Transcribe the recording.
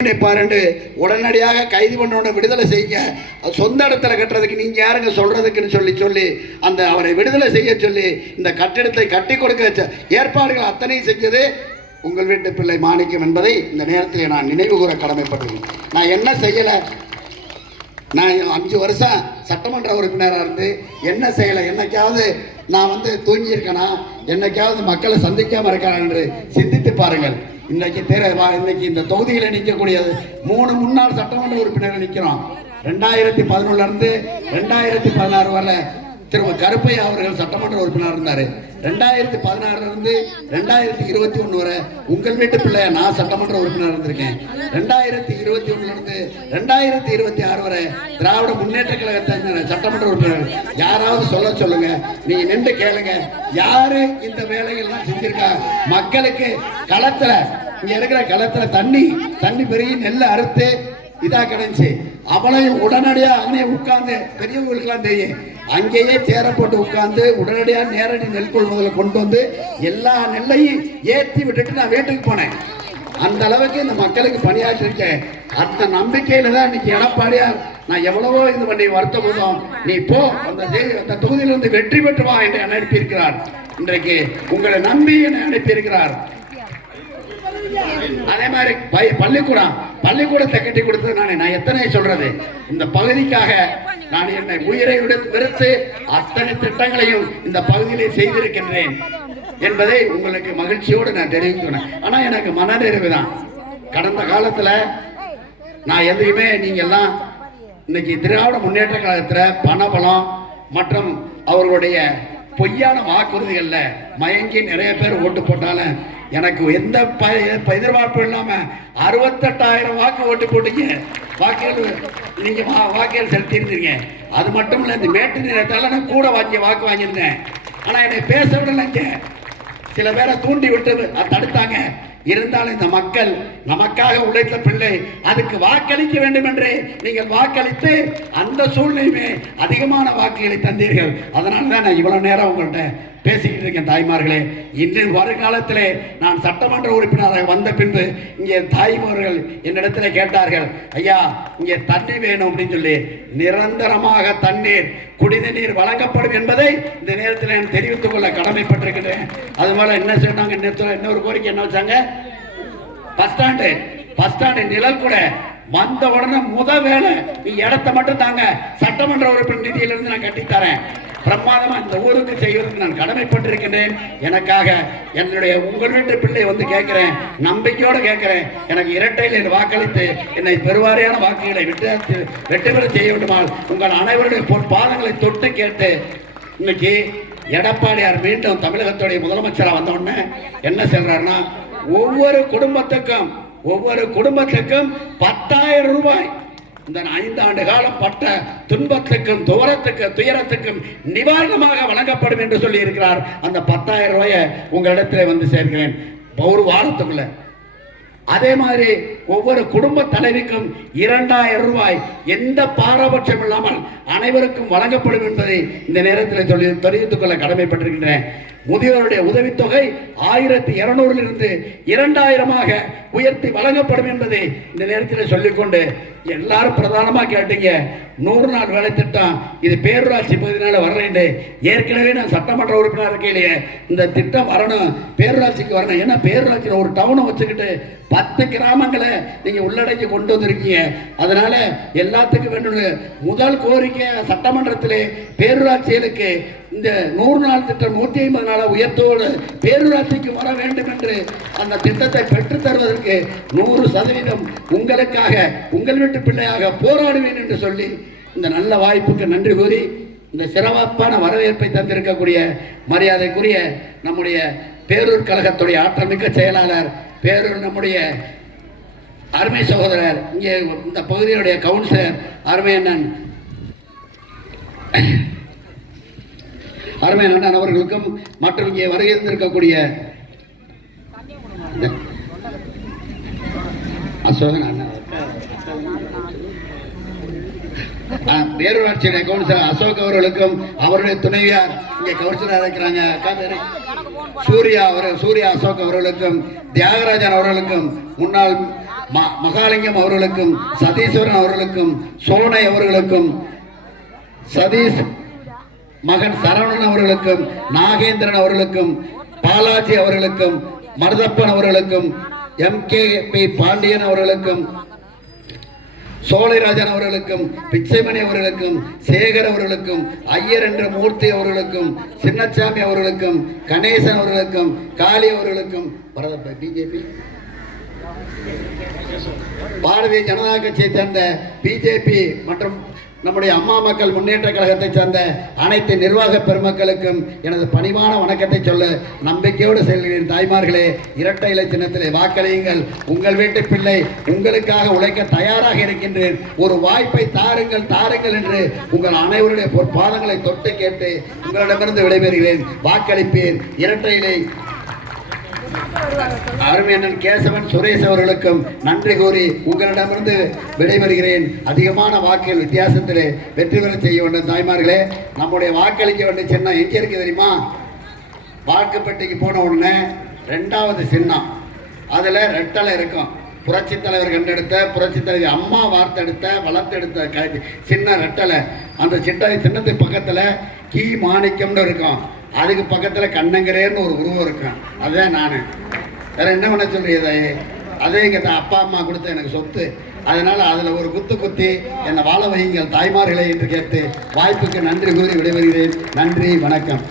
பாருண்டு உடனடியாக கைது பண்ண விடுதலை செய்ய சொந்த இடத்துல கட்டுறதுக்கு நீங்க யாருங்க சொல்றதுக்குன்னு சொல்லி அந்த அவரை விடுதலை செய்ய சொல்லி இந்த கட்டிடத்தை கட்டி கொடுக்க ஏற்பாடுகள் அத்தனையும் செஞ்சது உங்கள் வீட்டு பிள்ளை மாணிக்கம் என்பதை இந்த நேரத்தில் நான் நினைவு கூற கடமைப்பட்டேன். நான் என்ன செய்யலை, நான் 5 வருஷம் சட்டமன்ற உறுப்பினராக இருந்து என்ன செய்யலை, என்னைக்காவது நான் தூங்கியிருக்கேனா, என்னைக்காவது மக்களை சந்திக்காமல் இருக்கான் என்று சிந்தித்து பாருங்கள். இன்னைக்கு இன்னைக்கு இந்த தொகுதியில் நிற்கக்கூடிய 3 முன்னாள் சட்டமன்ற உறுப்பினர்கள் நிற்கிறோம். 2011 இருந்து 2016 வரை திரு கருப்பையா அவர்கள் சட்டமன்ற உறுப்பினர் இருந்தார். 2016 இருந்து 2021 வரை உங்கள் வீட்டு பிள்ளை நான் சட்டமன்ற உறுப்பினர் இருந்திருக்கேன். 2021 இருந்து 2026 வரை திராவிட முன்னேற்ற கழகத்தை சட்டமன்ற உறுப்பினர். யாராவது சொல்லுங்க, நீங்க நின்று கேளுங்க, யாரு இந்த வேலைகள்லாம் செஞ்சிருக்கா? மக்களுக்கு களத்துல இங்க இருக்கிற களத்துல தண்ணி பெருகி நெல்லை அறுத்து இதா கிடைச்சு அவளையும் உடனடியாக அங்கேயே உட்கார்ந்து பெரியவங்களுக்கெல்லாம் தெரியும், அங்கேயே சேர போட்டு உட்கார்ந்து உடனடியாக நேரடி நெல் கொள்முதலை கொண்டு வந்து எல்லா நெல்லையும் ஏற்றி விட்டுட்டு நான் வீட்டுக்கு போனேன். அந்த அளவுக்கு இந்த மக்களுக்கு பணியாற்றிருக்கேன். அந்த நம்பிக்கையில தான் இன்னைக்கு எடப்பாடியார் நான் எவ்வளவோ இது பண்ணி வருத்தப்படுவோம், நீ போ அந்த தொகுதியிலிருந்து வெற்றி பெற்று வா என்று அனுப்பியிருக்கிறார். இன்றைக்கு உங்களை நம்பி என்னை அனுப்பியிருக்கிறார். அதே மாதிரி பள்ளிக்கூடத்தை கட்டி கொடுத்தது நான் எத்தனை சொல்றது. இந்த பகுதிக்காக நான் என்னை உயிரை வெறுத்து அத்தனை திட்டங்களையும் இந்த பகுதியிலே செய்திருக்கின்றேன் என்பதை உங்களுக்கு மகிழ்ச்சியோடு நான் தெரிவிக்கிறேன். ஆனா எனக்கு மனநிறைவு தான். கடந்த காலத்துல நான் எதையுமே நீங்க எல்லாம் இன்னைக்கு திராவிட முன்னேற்ற கழகத்துல பணபலம் மற்றும் அவர்களுடைய பொய்யான வாக்குறுதிகள்ல மயங்கி நிறைய பேர் ஓட்டு போட்டாலும் எனக்கு எந்த எதிர்பார்ப்பும் இல்லாம 68,000 வாக்கு ஓட்டு போட்டீங்க. நீங்க வாக்குகள் செலுத்திருந்தீங்க. அது மட்டும் இல்ல, இந்த மேட்டு நேரத்தால நான் கூட வாக்கு வாங்கியிருந்தேன். ஆனா என்னை பேச விடலைங்க. சில பேரை தூண்டி விட்டு தடுத்தாங்க. இருந்தாலும் இந்த மக்கள் நமக்காக உழைத்த பிள்ளை, அதுக்கு வாக்களிக்க வேண்டும் என்று நீங்கள் வாக்களித்து அந்த சூழ்நிலையுமே அதிகமான வாக்குகளை தந்தீர்கள். அதனால தான் நான் இவ்வளவு நேரம் உங்கள்கிட்ட பேசிக்கிட்டு இருக்கேன். தாய்மார்களே, இன்று வருங்காலத்திலே நான் சட்டமன்ற உறுப்பினராக வந்த பின்பு இங்கே தாய்மார்கள் என்னிடத்தில் கேட்டார்கள், ஐயா இங்கே தண்ணி வேணும் அப்படின்னு சொல்லி. நிரந்தரமாக தண்ணீர் குடிநீர் வழங்கப்படும் என்பதை இந்த நேரத்தில் நான் தெரிவித்துக் கொள்ள கடமைப்பட்டிருக்கிறேன். அது போல என்ன சொன்னாங்க, இன்னொரு கோரிக்கை என்ன வச்சாங்க, பஸ் ஸ்டாண்டு நிழல் கூட வந்த உடனே வேலை நீ இடத்தை மட்டும் தாங்க, சட்டமன்ற உறுப்பினர் நிதியிலிருந்து நான் கட்டித்தரேன். பிரமாதமா இந்த ஊருக்கு செய்வதற்கு நான் கடமைப்பட்டிருக்கின்றேன். எனக்காக என்னுடைய உங்கள் வீட்டு பிள்ளை கேட்கிறேன், நம்பிக்கையோடு கேட்கிறேன், எனக்கு இரட்டையில் வாக்களித்து என்னை பெருவாரியான வாக்குகளை வெற்றி பெற செய்ய வேண்டுமால் உங்கள் அனைவருடைய பொற்பாதங்களை தொட்டு கேட்டு, இன்னைக்கு எடப்பாடியார் மீண்டும் தமிழகத்துடைய முதலமைச்சராக வந்த உடனே என்ன சொல்றாருன்னா, ஒவ்வொரு குடும்பத்துக்கும் 10,000 ரூபாய் இந்த 5 ஆண்டு காலம் பட்ட துன்பத்துக்கும் துயரத்துக்கும் நிவாரணமாக வழங்கப்படும் என்று சொல்லி இருக்கிறார். அந்த 10,000 ரூபாயை உங்களிடத்தில் சேர்க்கிறேன் ஒரு வாரத்துக்குள்ள. அதே மாதிரி ஒவ்வொரு குடும்ப தலைவிக்கும் 2,000 ரூபாய் எந்த பாரபட்சம் இல்லாமல் அனைவருக்கும் வழங்கப்படும் என்பதை இந்த நேரத்தில் தெரிவித்துக் கொள்ள கடமைப்பட்டிருக்கின்றேன். முதியோருடைய உதவித்தொகை 1,200 இருந்து 2,000 உயர்த்தி வழங்கப்படும் என்பதை இந்த நேரத்தில் சொல்லிக்கொண்டு, எல்லாரும் பிரதானமா கேட்டீங்க 100 நாள் வேலை திட்டம், இது பேரூராட்சி பகுதியினால வரேன். ஏற்கனவே நான் சட்டமன்ற உறுப்பினர் இருக்கையிலேயே இந்த திட்டம் வரணும், பேரூராட்சிக்கு வரணும். ஏன்னா பேரூராட்சியில் ஒரு டவுனை வச்சுக்கிட்டு 10 கிராமங்களை நீங்க உள்ளடக்கி கொண்டு வந்திருக்கீங்க. அதனால எல்லாத்துக்கும் வேண்டும். முதல் கோரிக்கை சட்டமன்றத்திலே பேரூராட்சிகளுக்கு இந்த 100 நாள் திட்டம் 150 நாள உயர்த்தோடு பேரூராட்சிக்கு வர வேண்டும் என்று அந்த திட்டத்தை பெற்றுத் தருவதற்கு 100% உங்களுக்காக உங்கள் வீட்டு பிள்ளையாக போராடுவேன் என்று சொல்லி இந்த நல்ல வாய்ப்புக்கு நன்றி கூறி, இந்த சிறப்பான வரவேற்பை தந்திருக்கக்கூடிய மரியாதைக்குரிய நம்முடைய பேரூர் கழகத்துடைய ஆற்றல்மிக்க செயலாளர், பேரூர் நம்முடைய அருமை சகோதரர், இங்கே இந்த பகுதியுடைய கவுன்சிலர் அருமை அண்ணன் அவர்களுக்கும் மற்றும் இங்கே வருகின்றிருக்கக்கூடிய அசோகன் அண்ணன், பேரூராட்சியுடைய கவுன்சிலர் அசோக் அவர்களுக்கும் அவருடைய துணைவியார் இங்கே கவுன்சிலர் இருக்கிறாங்க. சூர்யா அசோக் அவர்களுக்கும், தியாகராஜன் அவர்களுக்கும், முன்னாள் மகாலிங்கம் அவர்களுக்கும், சதீஸ்வரன் அவர்களுக்கும், சோனை அவர்களுக்கும், சதீஷ் மகன் சரவணன் அவர்களுக்கும், நாகேந்திரன் அவர்களுக்கும், பாலாஜி அவர்களுக்கும், மருதப்பன் அவர்களுக்கும், MKP பாண்டியன் அவர்களுக்கும், சோலைராஜன் அவர்களுக்கும், பிச்சைமணி அவர்களுக்கும், சேகர் அவர்களுக்கும், ஐயர் என்ற மூர்த்தி அவர்களுக்கும், சின்னசாமி அவர்களுக்கும், கணேசன் அவர்களுக்கும், காளி அவர்களுக்கும், பிஜேபி பாரதிய ஜனதா கட்சியை சேர்ந்த பிஜேபி மற்றும் நம்முடைய அம்மா மக்கள் முன்னேற்ற கழகத்தை சார்ந்த அனைத்து நிர்வாக பெருமக்களுக்கும் எனது பணிவான வணக்கத்தை சொல்ல நம்பிக்கையோடு செல்கிறேன். தாய்மார்களே, இரட்டை இலை சின்னத்திலே வாக்களியுங்கள். உங்கள் வீட்டு பிள்ளை உங்களுக்காக உழைக்க தயாராக இருக்கின்றேன். ஒரு வாய்ப்பை தாருங்கள் தாருங்கள் என்று உங்கள் அனைவருடைய பாதங்களை தொட்டு கேட்டு உங்களிடமிருந்து விடைபெறுகிறேன். வாக்களிப்பேன். இரட்டை இலை அருமையண்ணன் கேசவன் சுரேஷ் அவர்களுக்கும் நன்றி கூறி உங்களிடமிருந்து விடைபெறுகிறேன். அதிகமான வாக்குகள் வித்தியாசத்திலே வெற்றி பெற செய்ய வேண்டும். தாய்மார்களே, நம்முடைய வாக்களிக்க வேண்டிய சின்னம் எங்கே இருக்கு தெரியுமா? வாக்குப்பட்டிக்கு போன உடனே 2வது சின்னம், அதில் ரெட்டலை இருக்கும். புரட்சி தலைவர் கண்டெடுத்த, புரட்சி தலைவர் அம்மா வார்த்தெடுத்த, வளர்த்தெடுத்த சின்ன ரெட்டலை. அந்த சின்னத்து பக்கத்தில் கி மாணிக்கம்னு இருக்கும். அதுக்கு பக்கத்தில் கண்ணங்கரேன்னு ஒரு உருவம் இருக்கும். அதுதான் நான். வேற என்ன பண்ண சொல்றீங்க? அதே எங்கள் அப்பா அம்மா கொடுத்த எனக்கு சொத்து. அதனால் அதில் ஒரு குத்தி என்னை வாழ வையுங்கள் தாய்மார்களே என்று கேட்டு வாய்ப்புக்கு நன்றி கூறி விடைபெறுகிறேன். நன்றி, வணக்கம்.